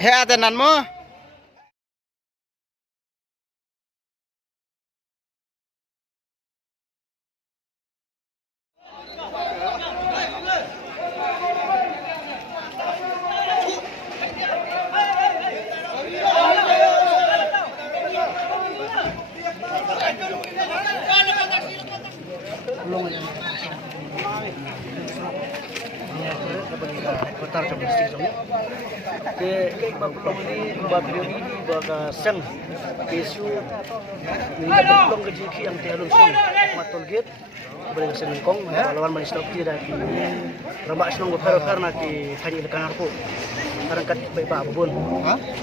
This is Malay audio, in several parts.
He atenan mo. Kotar domestik semua. Ke belum ini video ini baga sang isu minta belum kejiki yang tiada langsung matol gate boleh senengkong lawan Malaysia tidak di rambak senong karena di hanya dekan aku sekarang kan baik pak bun.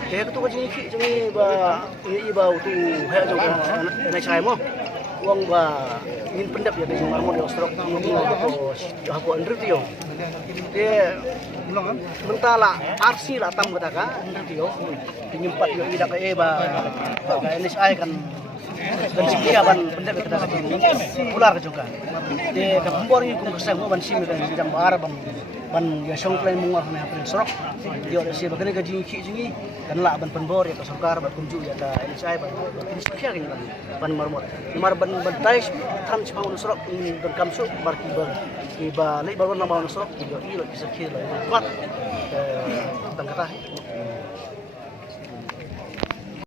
Kaya tu kejiki cumi iba tu hanya juga naik saya mo. Uang ba ingin pendap ya di rumah mo di Australia aku under tio. Dia mentala arsi lah tam kata ka under tio. Penyempat yo ida ka ba NSI kan sekian ban pendap kata ka pular juga. Dia ka pembori kung kasang mo ban sim kan jam bar ban ya song plan mo ngah na sorok. Dia ada siapa kena gaji jingi kan la ban pembori ka sokar ban kunju ya ka NSI ban sekian kan ban marmot. Ban tais tham chpang sorok in ban kamsu bar iba le bar na ba sorok yo i lo kisakir la kuat tangkata